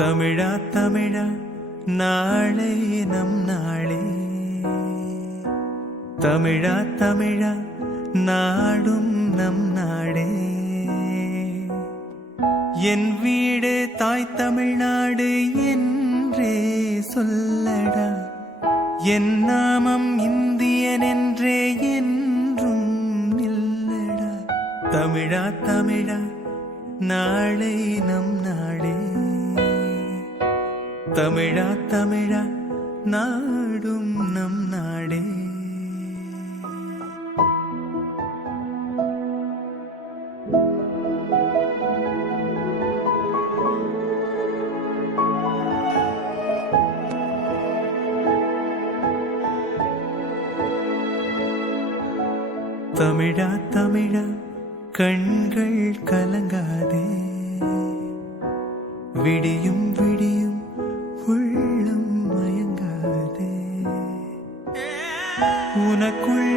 தமிழா தமிழா நாளை நம் நாளே, தமிழா தமிழா நாடும் நம் நாடே. என் வீடு தாய் தமிழ்நாடு என்றே சொல்லடா, என் நாமம் இந்தியன் என்றே என்றும் இல்லடா. தமிழா தமிழா நாளை நம் நாடே, தமிழா தமிழா நாடும் நம் நாடே. தமிழா தமிழா கண்கள் கலங்காதே, விடியும் விடியும் உள்ளம் மயங்காதே. உனக்குள்